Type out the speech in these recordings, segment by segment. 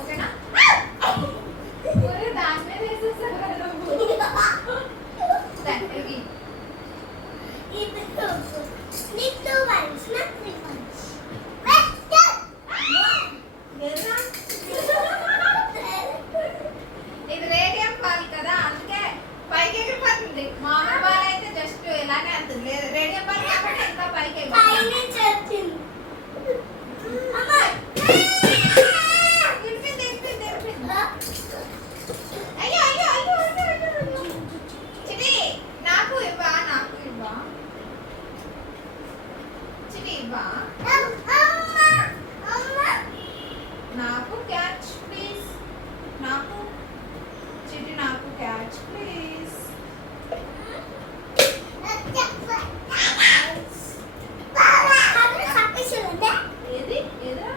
ఓకేనా? దాని మీద వేసేసారు. ఇది రేడియం బాల్ కదా, అందుకే పైకి ఎగిరిపోతుంది. మామూలు బాల్ అయితే జస్ట్ ఇలానే అంటుంది. రేడియం బాల్ కాబట్టి ఇంకా పైకి నాకు క్యాచ్ ప్లీజ్. నాకు చిటి నాకు క్యాచ్ ప్లీజ్. ఏది ఏదా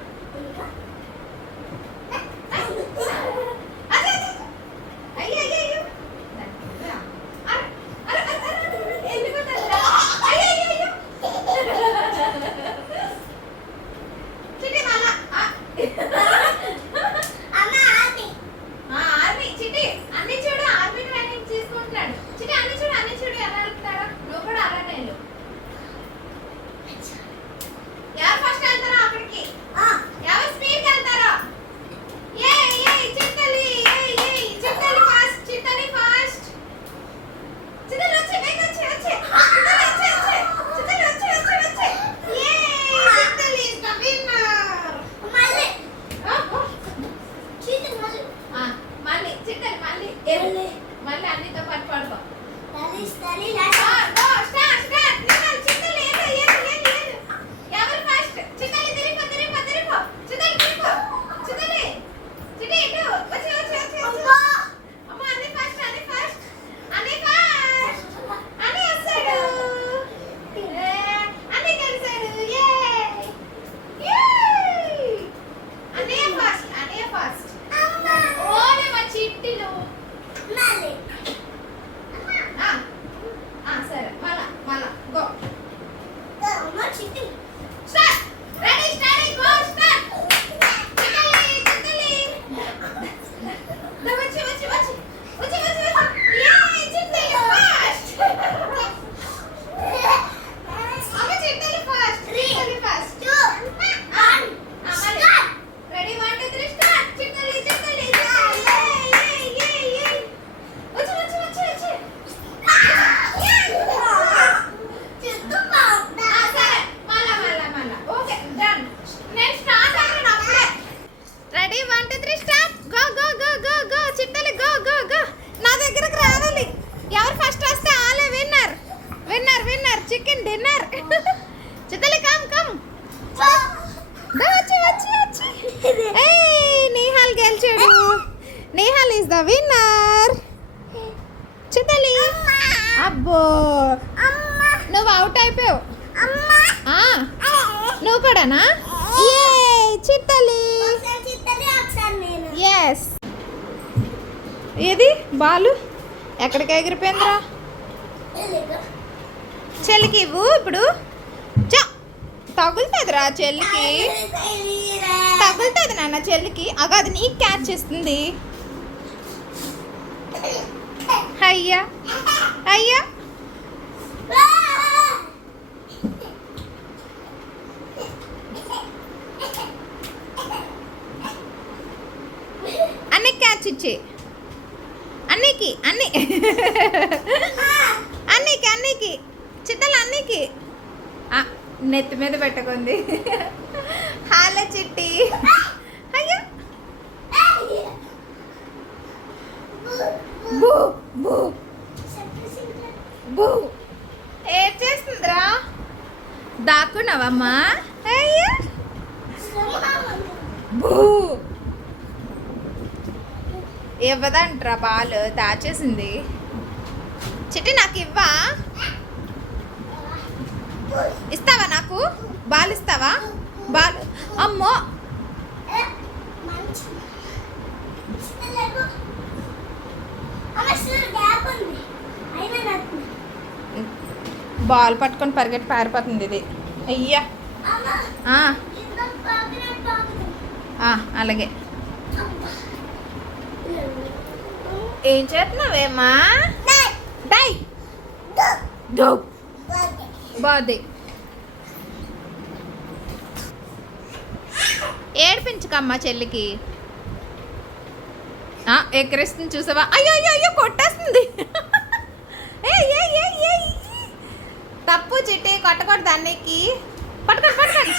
మళ్ళీ అన్నితో పాటు పడుకో. ఎవరు ఫస్ట్? చిన్నది తిరిపో తిరిపో తిరిపో చిన్నది తిరిపో చిన్నది చిన్న ఇటు వచ్చి వచ్చి వచ్చి అమ్మ అన్ని ఫస్ట్ అన్ని ఫస్ట్ అన్ని ఫస్ట్ అన్ని వస్తాడు అన్ని కలిసాడు. అన్నీ ఫస్ట్ అన్నీ ఫస్ట్. ఓనే మా చిట్టిలు సరే మళ్ళా మళ్ళా go. Start ready start go start. వచ్చి వచ్చి వచ్చి వచ్చి వచ్చి వచ్చి చిట్టిలు ఫస్ట్. అమ్మ చిట్టిలు ఫస్ట్ చిట్టిలు ఫస్ట్. Ready 1 2 3 start. చిట్టిలు చిట్టిలు వచ్చి వచ్చి వచ్చి వచ్చి ready 1 2 3 start. Go go go go go చిట్టలి గో గో గో. నా దగ్గరకు రావాలి. ఎవరు ఫస్ట్ వస్తే ఆలే winner. Winner winner chicken dinner. చిట్టలి కమ్ కమ్ వచ్చి వచ్చి వచ్చి. నిహాల్ గెలిచాడు. Nihal is the winner. చిట్టలి అబ్బో నువ్వు అవుట్ అయిపోయావు. నువ్వు కూడానా? చిట్టలి ఎస్. ఏది బాలు ఎక్కడికి ఎగిరిపోయిందిరా? చెల్లికి ఇవ్వు ఇప్పుడు. తగులుతుందిరా చెల్లికి, తగులుతుంది నాన్న చెల్లికి. అగా అది నీకు క్యాచ్ చేస్తుంది. అయ్యా అయ్యా అన్నీ క్యాచ్ ఇచ్చే అన్నీకి అన్నీ అన్నీకి అన్నీకి చిట్టలు అన్నీకి. నెత్తి మీద పెట్టుకుంది. హాలో చిట్టి. అయ్యో బూ బూ బూ. ఏం చేస్తుందిరా? దాక్కున్నావమ్మా? అయ్యో బూ. ఇవ్వదంట్రా బాల్, దాచేసింది. చిట్టి నాకు ఇవ్వా? ఇస్తావా నాకు బాల్? ఇస్తావా బాల్? అమ్మో బాల్ పట్టుకొని పరిగెట్టి పారిపోతుంది ఇది. అయ్యా అలాగే. ఏం చేస్తున్నావేమ్మా? డై డో బాగుంది. ఏడిపించకమ్మా చెల్లికి. ఎక్కరేస్తుంది చూసావా? అయ్యో అయ్యో అయ్యో కొట్టేస్తుంది. తప్పు చిట్టి, కొట్టకూడదు అన్నయ్యకి. పట్టుకోండి పట్టుకోండి.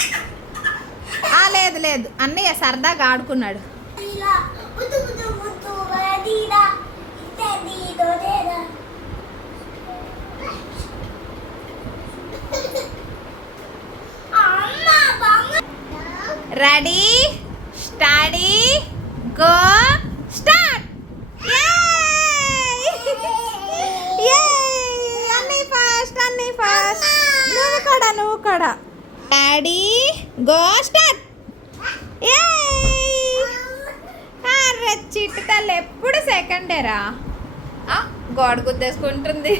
లేదు లేదు, అన్నయ్య సరదాగా ఆడుకున్నాడు. Ready steady go start. అన్నీ ఫాస్ట్, అన్నీ ఫాస్ట్. నువ్వు కూడా డాడీ గో స్టార్ట్. చిట్టు తల్లి ఎప్పుడు సెకండేరా. గోడ గుద్దేసుకుంటుంది.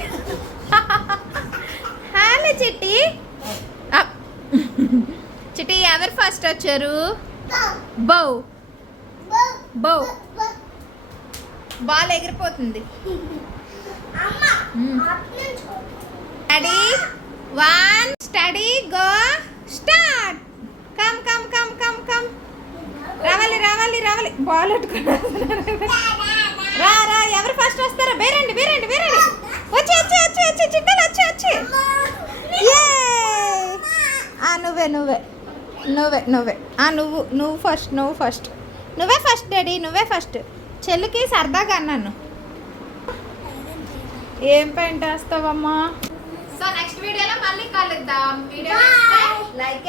హలో చిట్టి. చిట్టి ఎవరు ఫస్ట్ వచ్చారు? Bow bow. బాల్ ఎగిరిపోతుంది. Steady one steady go start. Come come come come come. రావాలి రావాలి రావాలి. బాల్ రా రా. ఎవరు ఫస్ట్ వస్తారా? బేరండి బేరండి బేరండి. వచ్చి వచ్చి వచ్చి వచ్చి చిట్టలు వచ్చి వచ్చి. నువ్వే నువ్వే నువ్వే నువ్వే నువ్వు నువ్వు ఫస్ట్, నువ్వు ఫస్ట్. నువ్వే ఫస్ట్ డాడీ, నువ్వే ఫస్ట్. చెల్లికి సరదాగా అన్నాను. ఏం పెయింట్ వేస్తావమ్మా? సో నెక్స్ట్ వీడియోలో మళ్ళీ కలుద్దాం. Video like